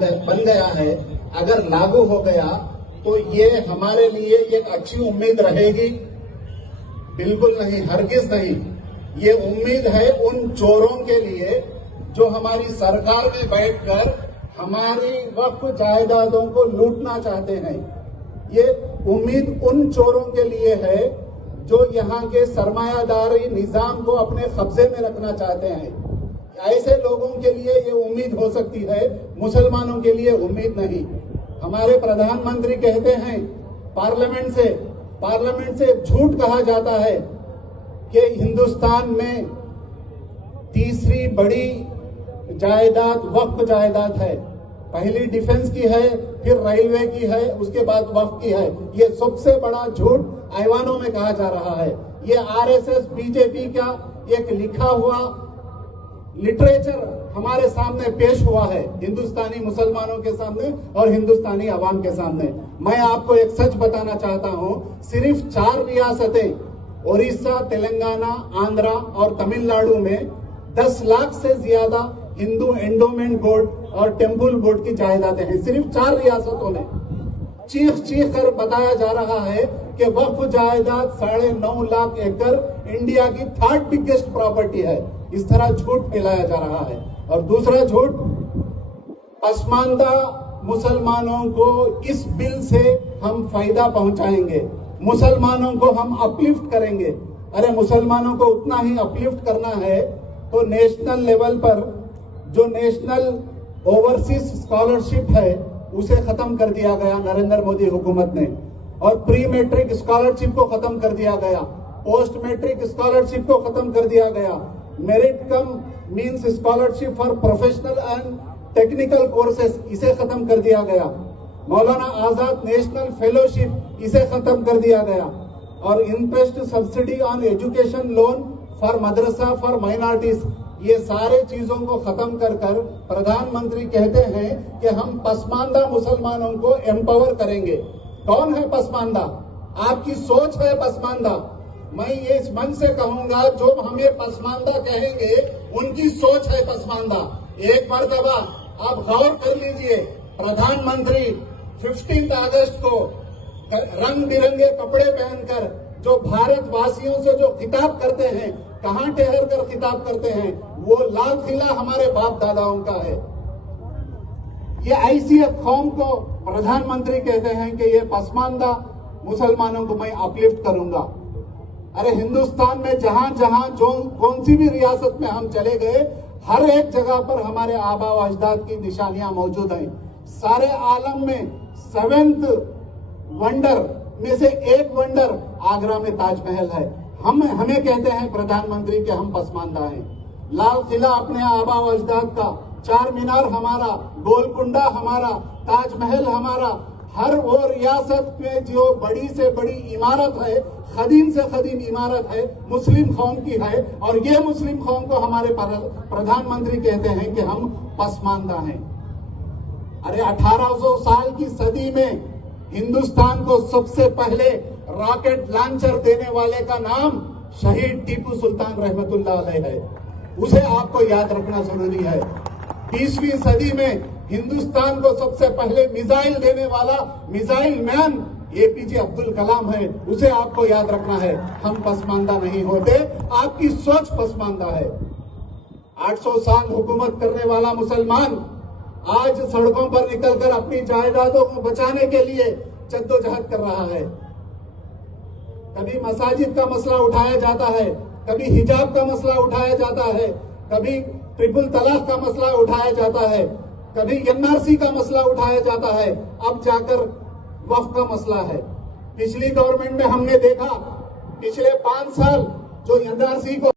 बन गया है, अगर लागू हो गया तो ये हमारे लिए एक अच्छी उम्मीद रहेगी? बिल्कुल नहीं, हरगिज नहीं। ये उम्मीद है उन चोरों के लिए जो हमारी सरकार में बैठकर हमारी वक्फ जायदादों को लूटना चाहते हैं। ये उम्मीद उन चोरों के लिए है जो यहाँ के सरमायादारी निजाम को अपने कब्जे में रखना चाहते हैं। ऐसे लोगों के लिए ये उम्मीद हो सकती है, मुसलमानों के लिए उम्मीद नहीं। हमारे प्रधानमंत्री कहते हैं पार्लियामेंट से झूठ कहा जाता है कि हिंदुस्तान में तीसरी बड़ी जायदाद वक्फ जायदाद है। पहली डिफेंस की है, फिर रेलवे की है, उसके बाद वक्फ की है। ये सबसे बड़ा झूठ ऐवानों में कहा जा रहा है। ये आरएसएस बीजेपी का एक लिखा हुआ लिटरेचर हमारे सामने पेश हुआ है, हिंदुस्तानी मुसलमानों के सामने और हिंदुस्तानी अवाम के सामने। मैं आपको एक सच बताना चाहता हूं, सिर्फ 4 रियासतें ओडिशा, तेलंगाना, आंध्रा और तमिलनाडु में 10 लाख से ज्यादा हिंदू एंडोमेंट बोर्ड और टेम्पल बोर्ड की जायदादें हैं। सिर्फ 4 रियासतों में चीख कर बताया जा रहा है कि वक्फ जायदाद 9.5 लाख एकड़ इंडिया की 3rd बिगेस्ट प्रॉपर्टी है। इस तरह झूठ फैलाया जा रहा है। और दूसरा झूठ, पसमानदा मुसलमानों को इस बिल से हम फायदा पहुंचाएंगे, मुसलमानों को हम अपलिफ्ट करेंगे। अरे मुसलमानों को उतना ही अपलिफ्ट करना है तो नेशनल लेवल पर जो नेशनल ओवरसीज स्कॉलरशिप है उसे खत्म कर दिया गया नरेंद्र मोदी हुकूमत ने, और प्री मैट्रिक स्कॉलरशिप को खत्म कर दिया गया, पोस्ट मैट्रिक स्कॉलरशिप को खत्म कर दिया गया, merit come means scholarship for professional and technical courses इसे खत्म कर दिया गया, मौलाना आजाद नेशनल फेलोशिप इसे खत्म कर दिया गया, और interest subsidy on education loan for Madrasa for minorities, ये सारे चीजों को खत्म कर प्रधानमंत्री कहते हैं कि हम पसमानदा मुसलमानों को एम्पावर करेंगे। कौन है पसमानदा? आपकी सोच है पसमानदा। मैं ये इस मन से कहूंगा, जो हमें पसमानदा कहेंगे उनकी सोच है पसमानदा। एक मर्तबा आप गौर कर लीजिए, प्रधानमंत्री 15 अगस्त को रंग बिरंगे कपड़े पहनकर जो भारतवासियों से जो खिताब करते हैं, कहां ठहर कर खिताब करते हैं? वो लाल किला हमारे बाप दादाओं का है। ये ऐसी एक कौम को प्रधानमंत्री कहते हैं कि ये पसमानदा मुसलमानों को मैं अपलिफ्ट करूंगा। अरे हिंदुस्तान में जहां जहां जो कौन सी भी रियासत में हम चले गए, हर एक जगह पर हमारे आबा व अजदाद की निशानियां मौजूद हैं। सारे आलम में 7th वंडर में से एक वंडर आगरा में ताजमहल है। हमें कहते हैं प्रधानमंत्री कि हम पसमानदा हैं। लाल किला अपने आबा व अजदाद का, 4 मीनार हमारा, गोलकुंडा हमारा, ताजमहल हमारा। हर वो रियासत में जो बड़ी से बड़ी इमारत है, कदीम से कदीम इमारत है, मुस्लिम कौम की है, और ये मुस्लिम कौम को हमारे प्रधानमंत्री कहते हैं कि हम पसमानदा हैं। अरे 1800 साल की सदी में हिंदुस्तान को सबसे पहले रॉकेट लॉन्चर देने वाले का नाम शहीद टीपू सुल्तान रहमतुल्लाह अलैह है। उसे आपको याद रखना जरूरी है। 20वीं सदी में हिंदुस्तान को सबसे पहले मिसाइल देने वाला missile man APJ Abdul Kalam है। उसे आपको याद रखना है। हम पसमानदा नहीं होते, आपकी सोच पसमानदा है। 800 साल हुकूमत करने वाला मुसलमान आज सड़कों पर निकलकर अपनी जायदादों को बचाने के लिए जद्दोजहद कर रहा है। कभी मसाजिद का मसला उठाया जाता है, कभी हिजाब का मसला उठाया जाता है, कभी ट्रिपल तलाक का मसला उठाया जाता है, कभी एनआरसी का मसला उठाया जाता है, अब जाकर वक्फ का मसला है। पिछली गवर्नमेंट में हमने देखा, पिछले 5 साल जो एनआरसी को